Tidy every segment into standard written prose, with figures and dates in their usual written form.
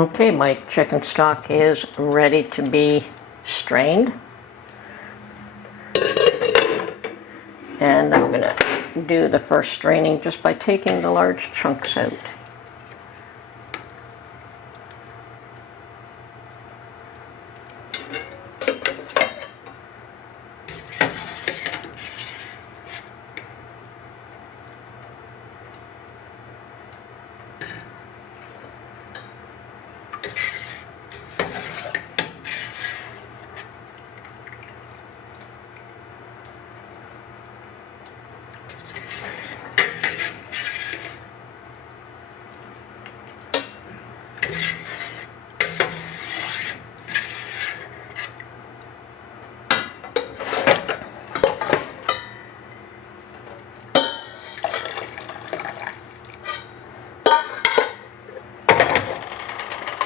Okay, my chicken stock is ready to be strained. And I'm going to do the first straining just by taking the large chunks out.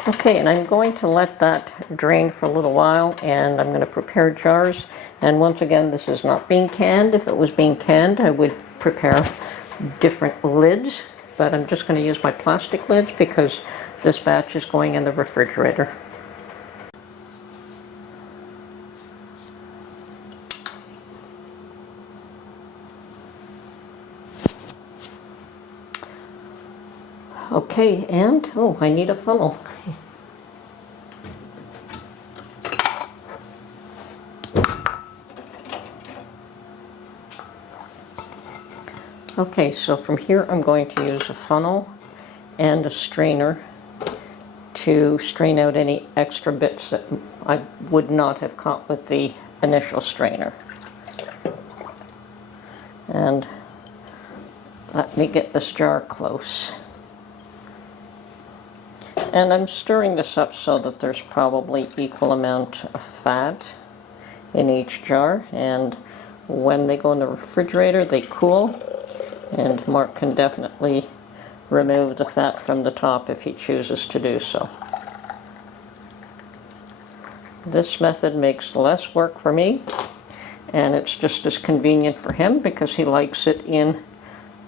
Okay, and I'm going to let that drain for a little while, and I'm going to prepare jars. And once again, this is not being canned. If it was being canned, I would prepare different lids, but I'm just going to use my plastic lids because this batch is going in the refrigerator. Okay, and, oh, I need a funnel. Okay, so from here I'm going to use a funnel and a strainer to strain out any extra bits that I would not have caught with the initial strainer. And let me get this jar close. And I'm stirring this up so that there's probably equal amount of fat in each jar, and when they go in the refrigerator they cool, and Mark can definitely remove the fat from the top if he chooses to do so. This method makes less work for me, and it's just as convenient for him because he likes it in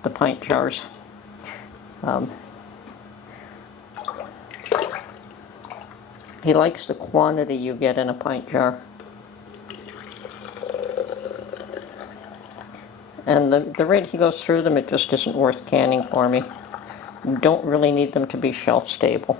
the pint jars. He likes the quantity you get in a pint jar. And the rate he goes through them, it just isn't worth canning for me. You don't really need them to be shelf stable.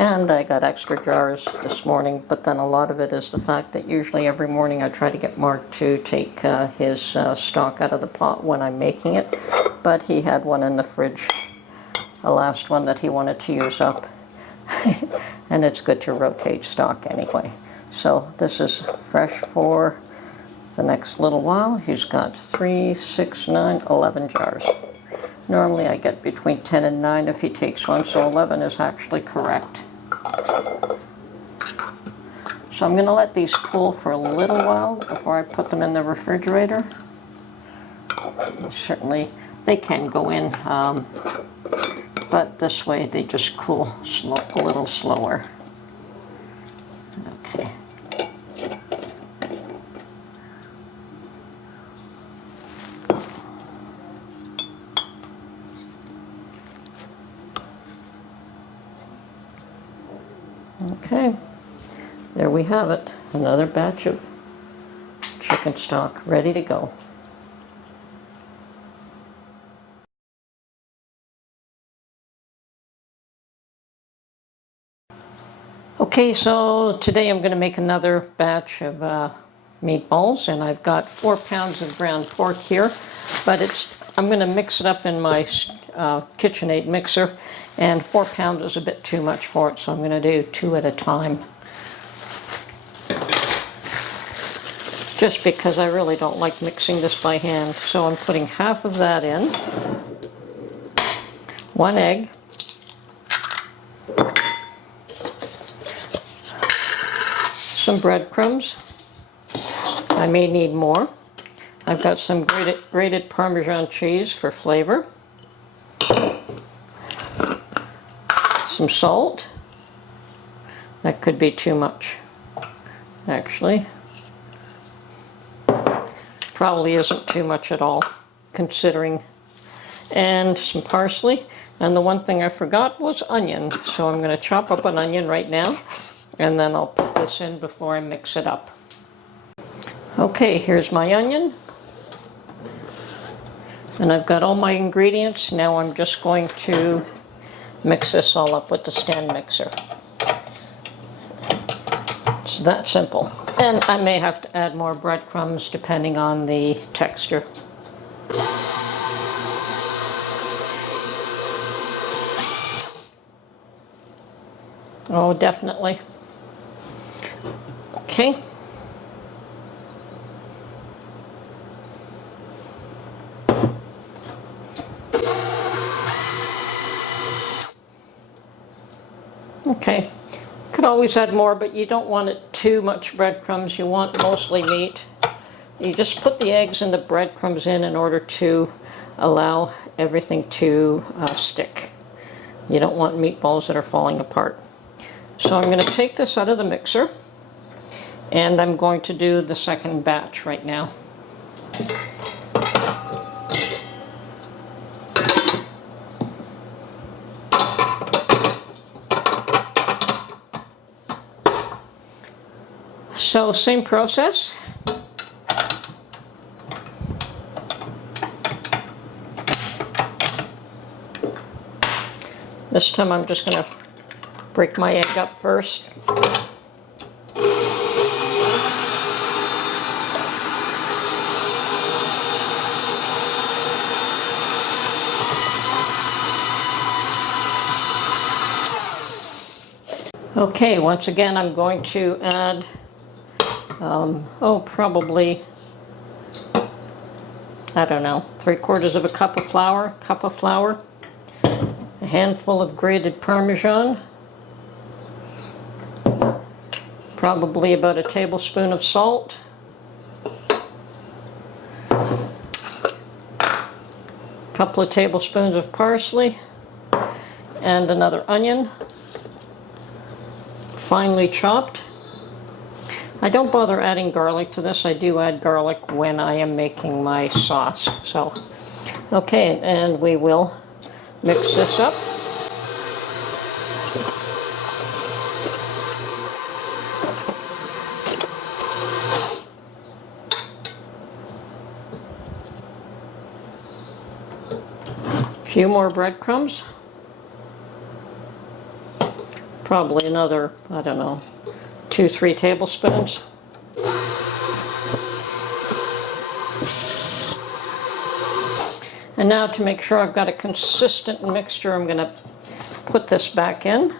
And I got extra jars this morning, but then a lot of it is the fact that usually every morning I try to get Mark to take his stock out of the pot when I'm making it, but he had one in the fridge, the last one that he wanted to use up, and it's good to rotate stock anyway. So this is fresh for the next little while. He's got 3, 6, 9, 11 jars. Normally I get between 10 and 9 if he takes one, so 11 is actually correct. So I'm going to let these cool for a little while before I put them in the refrigerator. Certainly they can go in, but this way they just cool a little slower. Okay. Okay, there we have it. Another batch of chicken stock ready to go. Okay, so today I'm going to make another batch of meatballs, and I've got 4 pounds of ground pork here, but I'm going to mix it up in my KitchenAid mixer, and 4 pounds is a bit too much for it, so I'm going to do 2 at a time. Just because I really don't like mixing this by hand. So I'm putting half of that in, 1 egg, some breadcrumbs. I may need more. I've got some grated Parmesan cheese for flavor, some salt. That could be too much, actually. Probably isn't too much at all, considering. And some parsley. And the one thing I forgot was onion. So I'm going to chop up an onion right now, and then I'll put this in before I mix it up. Okay, here's my onion. And I've got all my ingredients. Now I'm just going to mix this all up with the stand mixer. It's that simple. And I may have to add more breadcrumbs depending on the texture. Oh, definitely. Okay. Okay. Could always add more, but you don't want it too much breadcrumbs. You want mostly meat. You just put the eggs and the breadcrumbs in order to allow everything to stick. You don't want meatballs that are falling apart. So I'm going to take this out of the mixer, and I'm going to do the second batch right now. So same process. This time I'm just going to break my egg up first. Okay, once again I'm going to add probably, I don't know, 3/4 of a cup of flour, a handful of grated Parmesan, probably about a tablespoon of salt, a couple of tablespoons of parsley, and another onion, finely chopped. I don't bother adding garlic to this. I do add garlic when I am making my sauce. So, okay, and we will mix this up. A few more breadcrumbs. Probably another, I don't know, 2-3 tablespoons. And now to make sure I've got a consistent mixture, I'm going to put this back in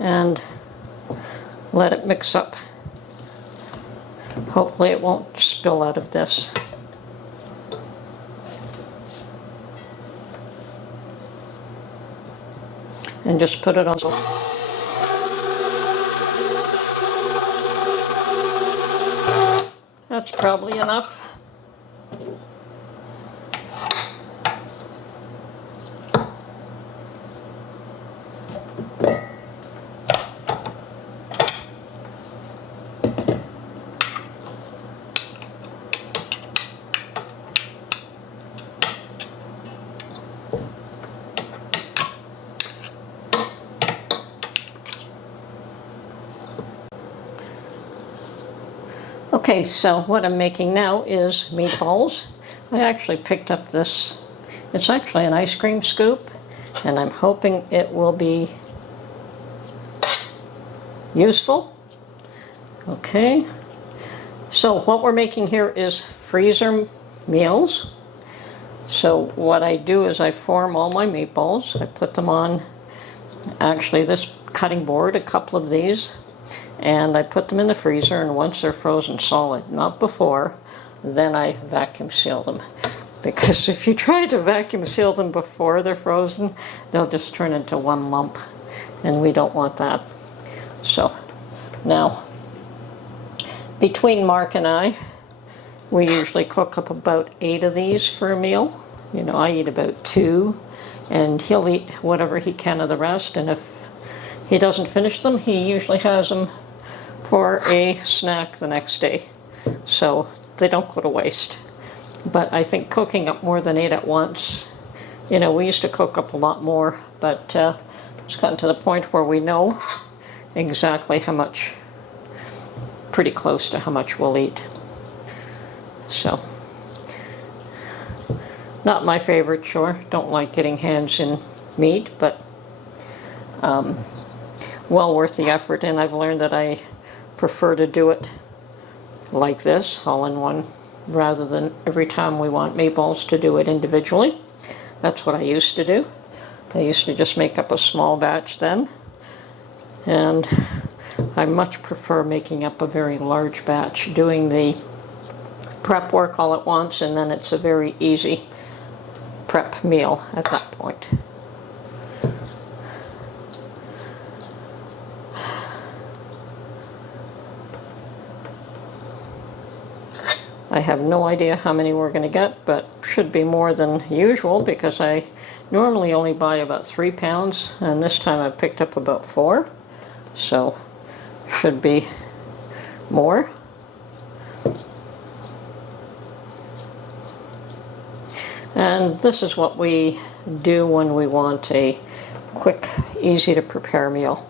and let it mix up. Hopefully it won't spill out of this. And just put it on. That's probably enough. Okay, so what I'm making now is meatballs. I actually picked up this, it's actually an ice cream scoop, and I'm hoping it will be useful. Okay, so what we're making here is freezer meals. So what I do is I form all my meatballs. I put them on, actually, this cutting board, a couple of these, and I put them in the freezer, and once they're frozen solid, not before, then I vacuum seal them. Because if you try to vacuum seal them before they're frozen, they'll just turn into one lump, and we don't want that. So now, between Mark and I, we usually cook up about 8 of these for a meal. You know, I eat about 2, and he'll eat whatever he can of the rest, and if he doesn't finish them, he usually has them for a snack the next day, so they don't go to waste. But I think cooking up more than 8 at once, you know, we used to cook up a lot more, but it's gotten to the point where we know exactly how much, pretty close to how much we'll eat. So, not my favorite chore. Don't like getting hands in meat, but well worth the effort, and I've learned that I prefer to do it like this, all in one, rather than every time we want meatballs to do it individually. That's what I used to do. I used to just make up a small batch then, and I much prefer making up a very large batch, doing the prep work all at once, and then it's a very easy prep meal at that point. I have no idea how many we're going to get, but should be more than usual because I normally only buy about 3 pounds, and this time I picked up about 4, so should be more. And this is what we do when we want a quick, easy to prepare meal.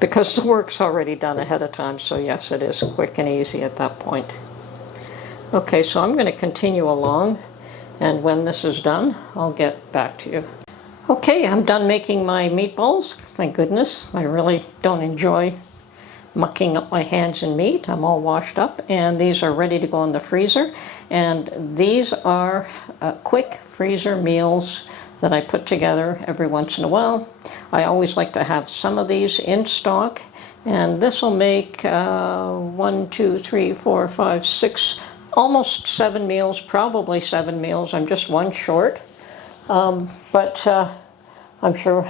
Because the work's already done ahead of time, so yes, it is quick and easy at that point. Okay, so I'm going to continue along, and when this is done, I'll get back to you. Okay, I'm done making my meatballs. Thank goodness. I really don't enjoy mucking up my hands in meat. I'm all washed up, and these are ready to go in the freezer. And these are quick freezer meals that I put together every once in a while. I always like to have some of these in stock, and this will make 1, 2, 3, 4, 5, 6, almost 7 meals, probably 7 meals. I'm just one short, but I'm sure,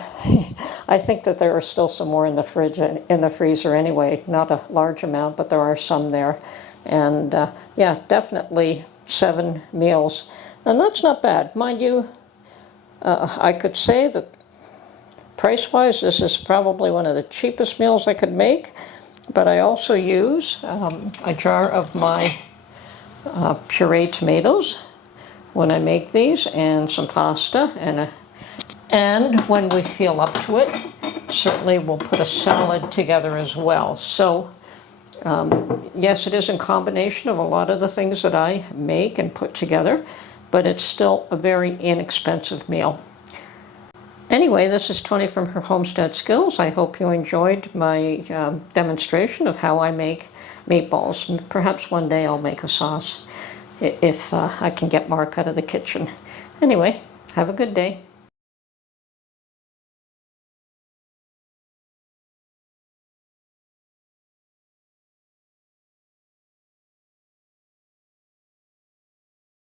I think that there are still some more in the fridge, in the freezer anyway, not a large amount, but there are some there. And yeah, definitely 7 meals, and that's not bad. Mind you, I could say that price-wise, this is probably one of the cheapest meals I could make, but I also use a jar of my pureed tomatoes when I make these, and some pasta, and when we feel up to it, certainly we'll put a salad together as well. So yes, it is a combination of a lot of the things that I make and put together, but it's still a very inexpensive meal. Anyway, this is Tony from her Homestead Skills. I hope you enjoyed my demonstration of how I make meatballs. Perhaps one day I'll make a sauce if I can get Mark out of the kitchen. Anyway, have a good day.